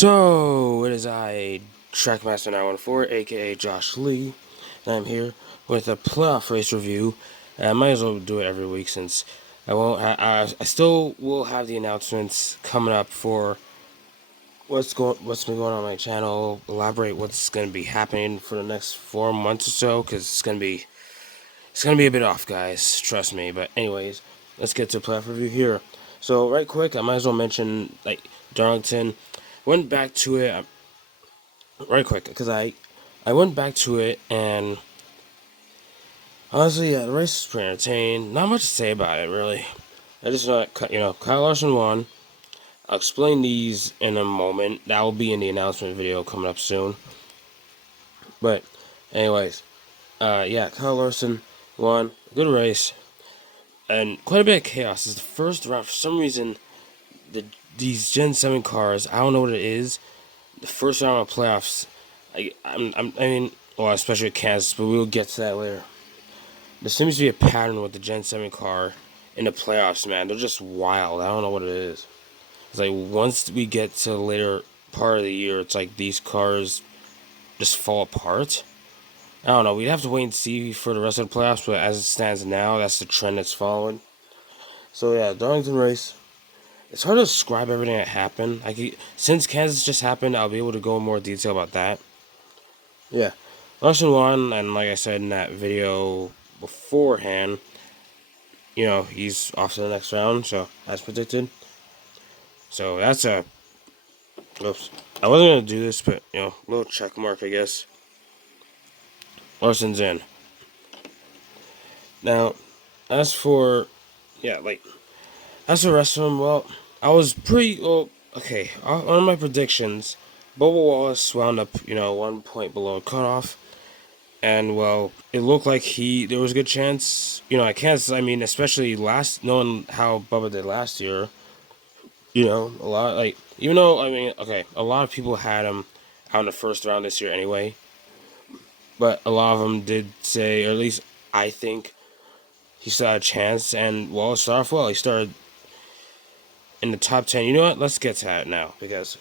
So, it is I, Trackmaster 914, aka Josh Lee, and I'm here with a playoff race review. I might as well do it every week since I won't. I still will have the announcements coming up for what's been going on my channel. Elaborate what's going to be happening for the next 4 months or so, because it's gonna be a bit off, guys. Trust me. But anyways, let's get to playoff review here. So right quick, I might as well mention Darlington. Went back to it right quick because I went back to it, and honestly, yeah, the race was pretty entertaining. Not much to say about it, really. I just know that, Kyle Larson won. I'll explain these in a moment. That will be in the announcement video coming up soon. But anyways, yeah, Kyle Larson won. Good race. And quite a bit of chaos. It's the first round. For some reason, these Gen 7 cars, I don't know what it is. The first round of playoffs, well, especially with Kansas, but we'll get to that later. There seems to be a pattern with the Gen 7 car in the playoffs, man. They're just wild. I don't know what it is. It's like once we get to the later part of the year, it's like these cars just fall apart. I don't know. We'd have to wait and see for the rest of the playoffs, but as it stands now, that's the trend that's following. So yeah, Darlington race. It's hard to describe everything that happened. Since Kansas just happened, I'll be able to go in more detail about that. Yeah, Larson won, and like I said in that video beforehand, he's off to the next round, so as predicted. So that's a. Oops. I wasn't gonna do this, but little check mark, I guess. Larson's in. Now, as for, yeah, as for the rest of them, well, I was pretty, well, okay, one of my predictions, Bubba Wallace wound up, 1 point below cutoff, and, well, it looked like there was a good chance, I can't, especially knowing how Bubba did last year, a lot, even though, okay, a lot of people had him out in the first round this year anyway, but a lot of them did say, or at least I think, he still had a chance, and, well, it started off well. He started in the top 10. You know what? Let's get to that now, because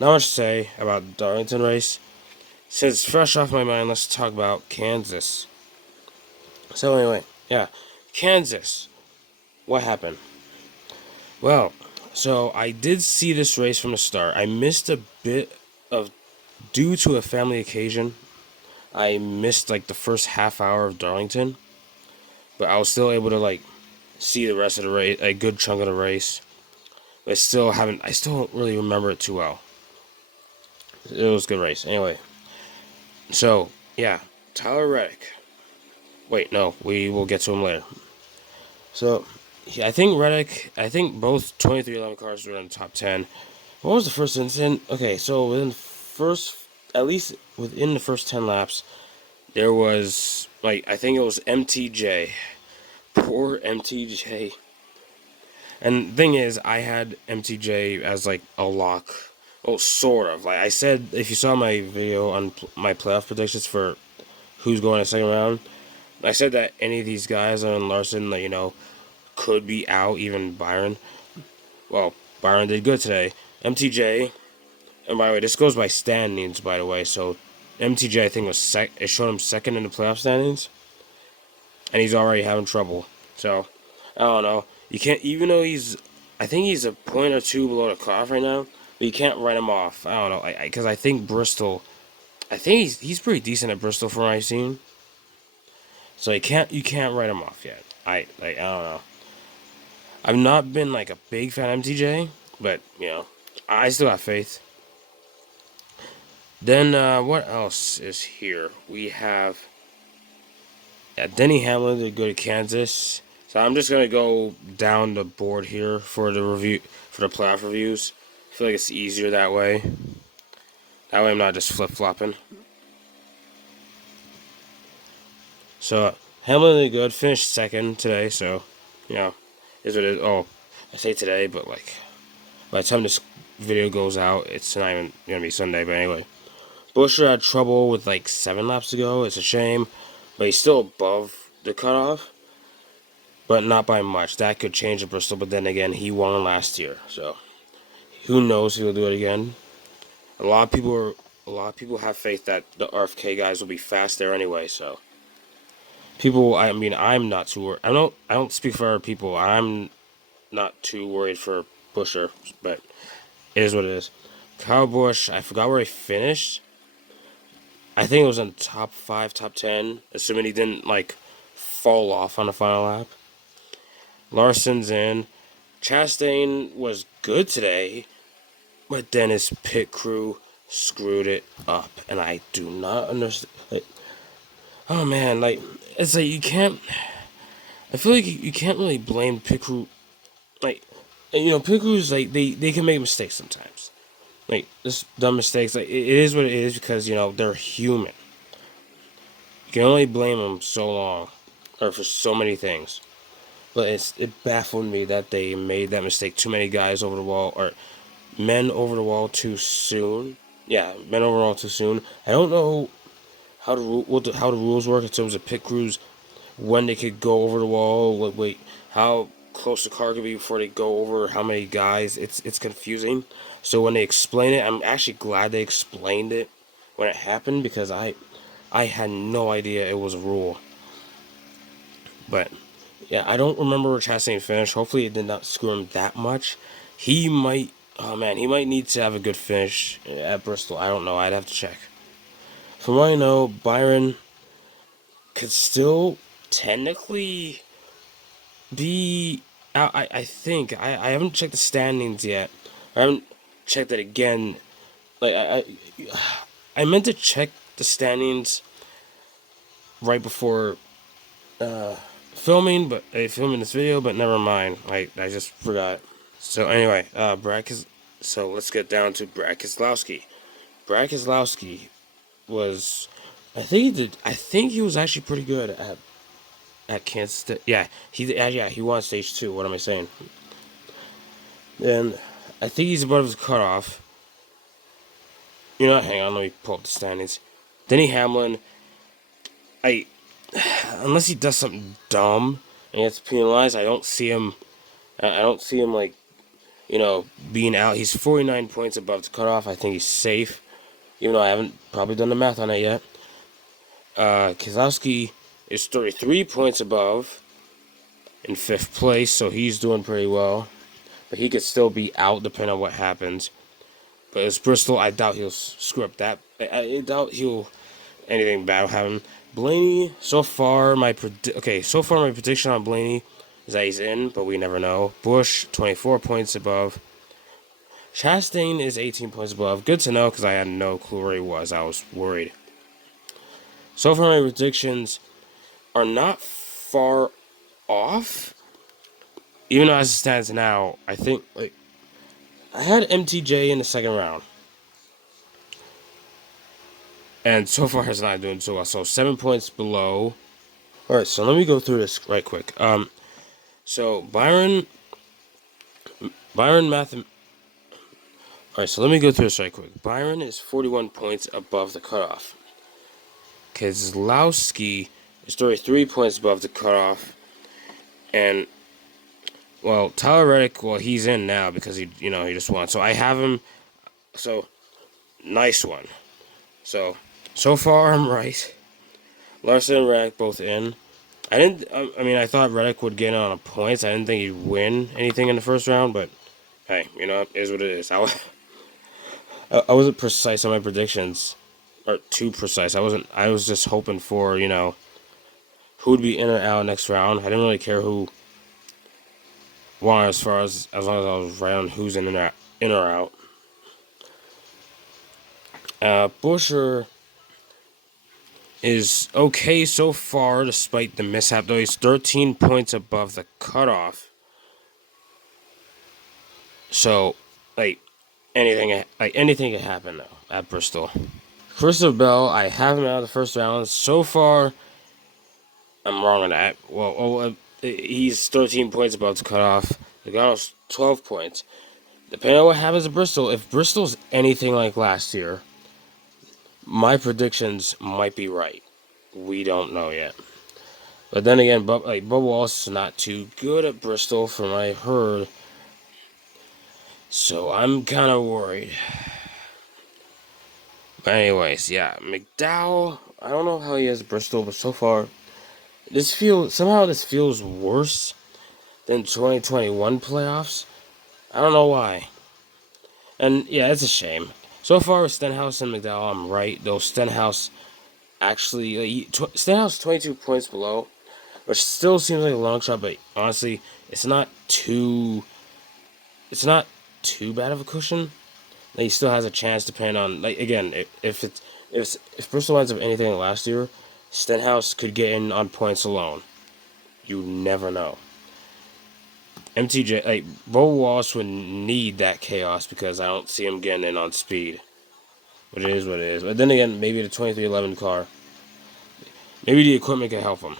not much to say about the Darlington race. Since it's fresh off my mind, let's talk about Kansas. So anyway, yeah, Kansas. What happened? Well, so I did see this race from the start. I missed a bit of, due to a family occasion, I missed the first half hour of Darlington, but I was still able to see the rest of the race, a good chunk of the race. But I still don't really remember it too well. It was a good race. Anyway. So, yeah. Tyler Reddick. Wait, no. We will get to him later. So, yeah, I think both 2311 cars were in the top 10. What was the first incident? Okay, so at least within the first 10 laps, there was, I think it was MTJ. Poor MTJ. And the thing is, I had MTJ as a lock. Well, sort of. Like I said, if you saw my video on my playoff predictions for who's going to second round, I said that any of these guys on Larson, could be out, even Byron. Well, Byron did good today. MTJ, and by the way, this goes by standings, by the way, so MTJ, I think, it showed him second in the playoff standings, and he's already having trouble. So, I don't know. You can't, even though I think he's a point or two below the cutoff right now, but you can't write him off. I don't know, because I think Bristol, I think he's pretty decent at Bristol from what I've seen. So you can't write him off yet. I don't know. I've not been a big fan of MTJ, but I still have faith. Then what else is here? We have Denny Hamlin to go to Kansas. So I'm just gonna go down the board here for the playoff reviews. I feel like it's easier that way. That way I'm not just flip-flopping. So Hamlin did good, finished second today, so is what it is. Oh, I say today, but by the time this video goes out, it's not even gonna be Sunday, but anyway. Buescher had trouble with 7 laps to go. It's a shame, but he's still above the cutoff. But not by much. That could change at Bristol, but then again, he won last year, so who knows if he'll do it again. A lot of people are. A lot of people have faith that the RFK guys will be fast there anyway. So people, I mean, I'm not too worried. I don't speak for other people. I'm not too worried for Busher, but it is what it is. Kyle Busch, I forgot where he finished. I think it was in top 5, top 10, assuming he didn't like fall off on the final lap. Larson's in. Chastain was good today, but then his pit crew screwed it up, and I do not understand. Like, oh man, like it's like you can't. I feel like you can't really blame pit crew. Like, pit crews like they can make mistakes sometimes. Like just dumb mistakes. Like it is what it is because they're human. You can only blame them so long, or for so many things. But it baffled me that they made that mistake. Too many guys over the wall, or men over the wall too soon. Yeah, men over the wall too soon. I don't know how how the rules work in terms of pit crews, when they could go over the wall. Wait, how close the car could be before they go over. How many guys? It's confusing. So when they explain it, I'm actually glad they explained it when it happened because I had no idea it was a rule. But yeah, I don't remember where Chastain finished. Hopefully, it did not screw him that much. He might. Oh man, he might need to have a good finish at Bristol. I don't know. I'd have to check. From what I know, Byron could still technically be out. I think I haven't checked the standings yet. I haven't checked it again. Like I meant to check the standings right before filming this video, but never mind. I just forgot. So anyway, so let's get down to Brad Keselowski. Brad Keselowski was, I think he was actually pretty good at Kansas. Yeah, he won stage 2. What am I saying? And I think he's above his cutoff. Hang on, let me pull up the standings. Denny Hamlin, unless he does something dumb and gets penalized, I don't see him. I don't see him being out. He's 49 points above the cutoff. I think he's safe, even though I haven't probably done the math on it yet. Keselowski is 33 points above in 5th place, so he's doing pretty well. But he could still be out depending on what happens. But as Bristol, I doubt he'll screw up that. I doubt anything bad will happen. Blaney, so far my prediction on Blaney is that he's in, but we never know. Busch, 24 points above. Chastain is 18 points above. Good to know because I had no clue where he was. I was worried. So far my predictions are not far off. Even though as it stands now, I think I had MTJ in the second round. And so far he's not doing so well. So 7 points below. Alright, so let me go through this right quick. So Byron Alright, so let me go through this right quick. Byron is 41 points above the cutoff. Keselowski is 33 points above the cutoff. And Tyler Reddick, he's in now because he just won. So I have him. So nice one. So far I'm right. Larson and Reddick both in. I thought Reddick would get on points. I didn't think he'd win anything in the first round, but hey, it is what it is. I wasn't precise on my predictions, or too precise. I was just hoping for who'd be in or out next round. I didn't really care who won as long as I was right on who's in or out. Busher is okay so far, despite the mishap, though he's 13 points above the cutoff. So, anything can happen though at Bristol. Christopher Bell, I have him out of the first round. So far, I'm wrong on that. He's 13 points above the cutoff. Logano's 12 points. Depending on what happens at Bristol, if Bristol's anything like last year, my predictions might be right. We don't know yet. But then again, Bubba Wallace is not too good at Bristol from what I heard. So I'm kind of worried. But anyways, yeah, McDowell. I don't know how he is Bristol, but so far, this feels worse than 2021 playoffs. I don't know why. And yeah, it's a shame. So far, Stenhouse and McDowell, I'm right. Though Stenhouse actually, Stenhouse 22 points below, which still seems like a long shot. But honestly, it's not too. It's not too bad of a cushion. Like, he still has a chance, depending on, like, again, if Bristol ends up anything last year, Stenhouse could get in on points alone. You never know. MTJ, like, Bo Wallace would need that chaos because I don't see him getting in on speed. But it is what it is. But then again, maybe the 2311 car, maybe the equipment can help him.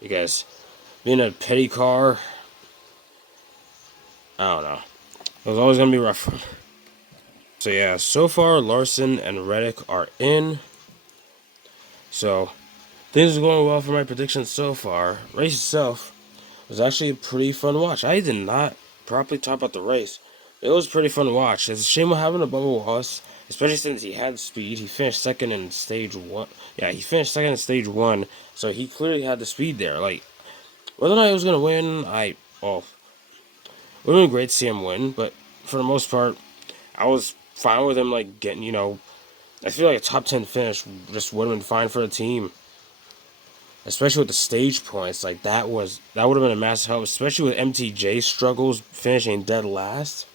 Because being a petty car, I don't know. It was always going to be rough for him. So yeah, so far Larson and Reddick are in. So things are going well for my predictions so far. Race itself was actually a pretty fun watch. I did not properly talk about the race. It was pretty fun to watch. It's a shame what happened to Bubba Wallace, especially since he had speed. He finished second in stage one. Yeah, he finished second in stage one, so he clearly had the speed there. Like, whether or not he was gonna win, well, it would have been great to see him win, but for the most part, I was fine with him, like, getting, I feel like a top 10 finish just would have been fine for the team. Especially with the stage points, like, that would have been a massive help, especially with MTJ struggles finishing dead last.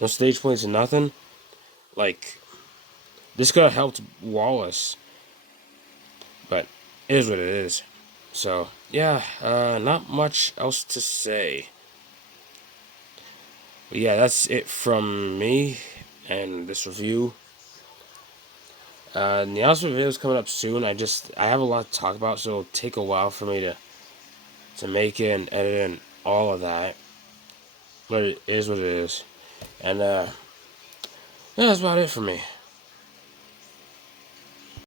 No stage points and nothing. Like, this could have helped Wallace, but it is what it is. So, yeah, not much else to say. But yeah, that's it from me and this review. The announcement video is coming up soon. I have a lot to talk about, so it'll take a while for me to make it and edit and all of that. But it is what it is. And, yeah, that's about it for me.